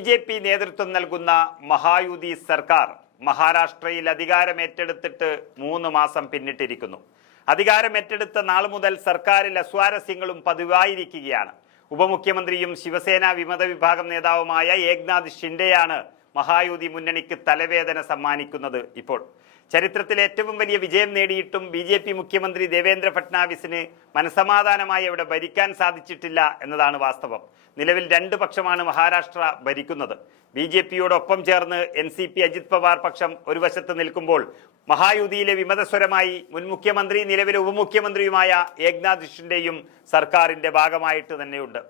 BJP. നേതൃത്വം നൽകുന്ന മഹായുതി സർക്കാർ മഹാരാഷ്ട്രയിൽ അധികാരമേറ്റെടുത്തിട്ട് 3 മാസം പിന്നിട്ടിരിക്കുന്നു. അധികാരമേറ്റെടുത്ത നാൾ മുതൽ സർക്കാരിൽ അസ്വാരസ്യങ്ങളും പതിവായിരിക്കുകയാണ്. ഉപമുഖ്യമന്ത്രിയും ശിവസേന വിമത വിഭാഗം നേതാവുമായ ഏക്നാഥ് ഷിൻഡെയാണ് മഹായുതി മുന്നണിക്ക് തലവേദന സമ്മാനിക്കുന്നത്. ഇപ്പോൾ ചരിത്രത്തിലെ ഏറ്റവും വലിയ വിജയം നേടിയിട്ടും ബി.ജെ.പി. മുഖ്യമന്ത്രി ദേവേന്ദ്ര ഫട്നാവിസിന് മനസമാധാനമായി അവിടെ ഭരിക്കാൻ സാധിച്ചിട്ടില്ല എന്നതാണ് വാസ്തവം. നിലവിൽ 2 പക്ഷമാണ് മഹാരാഷ്ട്ര ഭരിക്കുന്നത്. ബി.ജെ.പിയോടൊപ്പം ചേർന്ന് എൻ.സി.പി. അജിത് പവാർ പക്ഷം ഒരു വശത്ത് നിൽക്കുമ്പോൾ മഹായുതിയിലെ വിമതസ്വരമായി മുൻ മുഖ്യമന്ത്രി നിലവിലെ ഉപമുഖ്യമന്ത്രിയുമായ ഏക്നാഥ് ഷിൻഡെയും സർക്കാരിന്റെ ഭാഗമായിട്ട് തന്നെയുണ്ട്.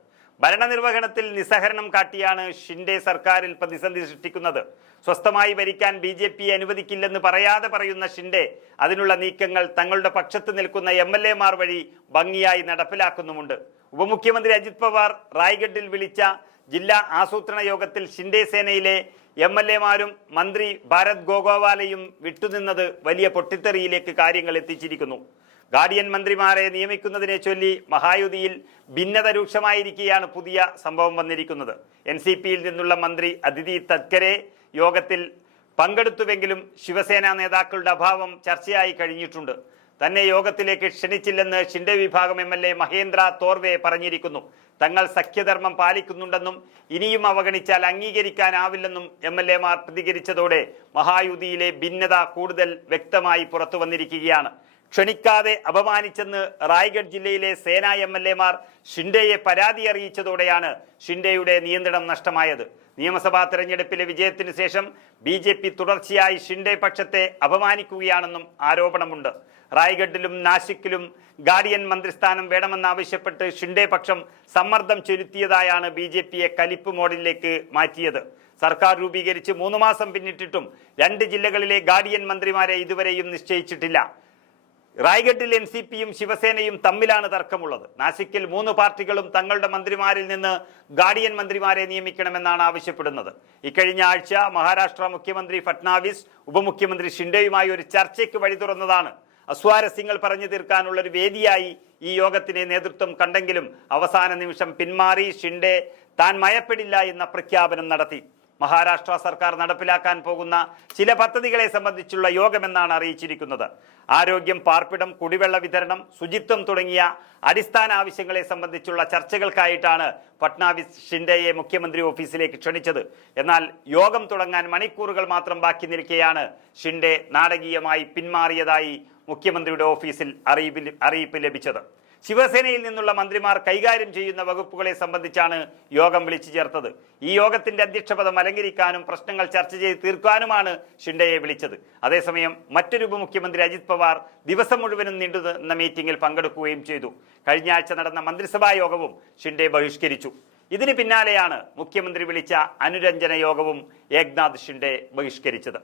ഭരണനിർവഹണത്തിൽ നിസ്സഹരണം കാട്ടിയാണ് ഷിൻഡെ സർക്കാരിൽ പ്രതിസന്ധി സൃഷ്ടിക്കുന്നത്. സ്വസ്ഥമായി ഭരിക്കാൻ ബി.ജെ.പിയെ അനുവദിക്കില്ലെന്ന് പറയാതെ പറയുന്ന ഷിൻഡെ അതിനുള്ള നീക്കങ്ങൾ തങ്ങളുടെ പക്ഷത്ത് നിൽക്കുന്ന എം.എൽ.എമാർ വഴി ഭംഗിയായി നടപ്പിലാക്കുന്നുമുണ്ട്. ഉപമുഖ്യമന്ത്രി അജിത് പവാർ റായ്ഗഡിൽ വിളിച്ച ജില്ലാ ആസൂത്രണ യോഗത്തിൽ ഷിൻഡെ സേനയിലെ എം.എൽ.എമാരും മന്ത്രി ഭാരത് ഗോഗോവാലയും വിട്ടുനിന്നത് വലിയ പൊട്ടിത്തെറിയിലേക്ക് കാര്യങ്ങൾ എത്തിച്ചിരിക്കുന്നു. ഗാർഡിയൻ മന്ത്രിമാരെ നിയമിക്കുന്നതിനെ ചൊല്ലി മഹായുതിയിൽ ഭിന്നത രൂക്ഷമായിരിക്കെയാണ് പുതിയ സംഭവം വന്നിരിക്കുന്നത്. എൻ.സി.പിയിൽ നിന്നുള്ള മന്ത്രി അദിതി തത്കരെ യോഗത്തിൽ പങ്കെടുത്തുവെങ്കിലും ശിവസേന നേതാക്കളുടെ അഭാവം ചർച്ചയായി കഴിഞ്ഞിട്ടുണ്ട്. തന്നെ യോഗത്തിലേക്ക് ക്ഷണിച്ചില്ലെന്ന് ഷിൻഡെ വിഭാഗം എം.എൽ.എ മഹേന്ദ്ര തോർവെ പറഞ്ഞിരിക്കുന്നു. തങ്ങൾ സഖ്യധർമ്മം പാലിക്കുന്നുണ്ടെന്നും ഇനിയും അവഗണിച്ചാൽ അംഗീകരിക്കാനാവില്ലെന്നും എം.എൽ.എമാർ പ്രതികരിച്ചതോടെ മഹായുതിയിലെ ഭിന്നത കൂടുതൽ വ്യക്തമായി പുറത്തു വന്നിരിക്കുകയാണ്. ക്ഷണിക്കാതെ അപമാനിച്ചെന്ന് റായ്ഗഡ് ജില്ലയിലെ സേനാ എം.എൽ.എമാർ ഷിൻഡെയെ പരാതി അറിയിച്ചതോടെയാണ് ഷിൻഡെയുടെ നിയന്ത്രണം നഷ്ടമായത്. നിയമസഭാ തെരഞ്ഞെടുപ്പിലെ വിജയത്തിന് ശേഷം ബി.ജെ.പി. തുടർച്ചയായി ഷിൻഡെ പക്ഷത്തെ അപമാനിക്കുകയാണെന്നും ആരോപണമുണ്ട്. റായ്ഗഡിലും നാസിക്കിലും ഗാർഡിയൻ മന്ത്രിസ്ഥാനം വേണമെന്നാവശ്യപ്പെട്ട് ഷിൻഡെ പക്ഷം സമ്മർദ്ദം ചെലുത്തിയതായാണ് ബി.ജെ.പിയെ കലിപ്പ് മോഡിലേക്ക് മാറ്റിയത്. സർക്കാർ രൂപീകരിച്ച് 3 മാസം പിന്നിട്ടിട്ടും 2 ജില്ലകളിലെ ഗാർഡിയൻ മന്ത്രിമാരെ ഇതുവരെയും നിശ്ചയിച്ചിട്ടില്ല. റായ്ഗഡിൽ എൻ.സി.പിയും ശിവസേനയും തമ്മിലാണ് തർക്കമുള്ളത്. നാസിക്കിൽ 3 പാർട്ടികളും തങ്ങളുടെ മന്ത്രിമാരിൽ നിന്ന് ഗാർഡിയൻ മന്ത്രിമാരെ നിയമിക്കണമെന്നാണ് ആവശ്യപ്പെടുന്നത്. ഇക്കഴിഞ്ഞ ആഴ്ച മഹാരാഷ്ട്ര മുഖ്യമന്ത്രി ഫട്നാവിസ് ഉപമുഖ്യമന്ത്രി ഷിൻഡെയുമായി ഒരു ചർച്ചയ്ക്ക് വഴി തുറന്നതാണ്. അസ്വാരസ്യങ്ങൾ പറഞ്ഞു തീർക്കാനുള്ള ഒരു വേദിയായി ഈ യോഗത്തിന് നേതൃത്വം കണ്ടെങ്കിലും അവസാന നിമിഷം പിന്മാറി ഷിൻഡെ താൻ മയപ്പെടില്ല എന്ന പ്രഖ്യാപനം നടത്തി. മഹാരാഷ്ട്ര സർക്കാർ നടപ്പിലാക്കാൻ പോകുന്ന ചില പദ്ധതികളെ സംബന്ധിച്ചുള്ള യോഗമെന്നാണ് അറിയിച്ചിരിക്കുന്നത്. ആരോഗ്യം, പാർപ്പിടം, കുടിവെള്ള വിതരണം, ശുചിത്വം തുടങ്ങിയ അടിസ്ഥാന ആവശ്യങ്ങളെ സംബന്ധിച്ചുള്ള ചർച്ചകൾക്കായിട്ടാണ് ഫട്നാവിസ് ഷിൻഡെയെ മുഖ്യമന്ത്രി ഓഫീസിലേക്ക് ക്ഷണിച്ചത്. എന്നാൽ യോഗം തുടങ്ങാൻ മണിക്കൂറുകൾ മാത്രം ബാക്കി നിൽക്കെയാണ് ഷിൻഡെ നാടകീയമായി പിന്മാറിയതായി മുഖ്യമന്ത്രിയുടെ ഓഫീസിൽ അറിയിപ്പ് ലഭിച്ചത്. ശിവസേനയിൽ നിന്നുള്ള മന്ത്രിമാർ കൈകാര്യം ചെയ്യുന്ന വകുപ്പുകളെ സംബന്ധിച്ചാണ് യോഗം വിളിച്ചു ചേർത്തത്. ഈ യോഗത്തിന്റെ അധ്യക്ഷപദം അലങ്കരിക്കാനും പ്രശ്നങ്ങൾ ചർച്ച ചെയ്ത് തീർക്കാനുമാണ് ഷിൻഡെയെ വിളിച്ചത്. അതേസമയം മറ്റൊരു ഉപമുഖ്യമന്ത്രി അജിത് പവാർ ദിവസം മുഴുവനും നീണ്ടുനിന്ന മീറ്റിംഗിൽ പങ്കെടുക്കുകയും ചെയ്തു. കഴിഞ്ഞ ആഴ്ച നടന്ന മന്ത്രിസഭാ യോഗവും ഷിൻഡെ ബഹിഷ്കരിച്ചു. ഇതിന് പിന്നാലെയാണ് മുഖ്യമന്ത്രി വിളിച്ച അനുരഞ്ജന യോഗവും ഏക്നാഥ് ഷിൻഡെ ബഹിഷ്കരിച്ചത്.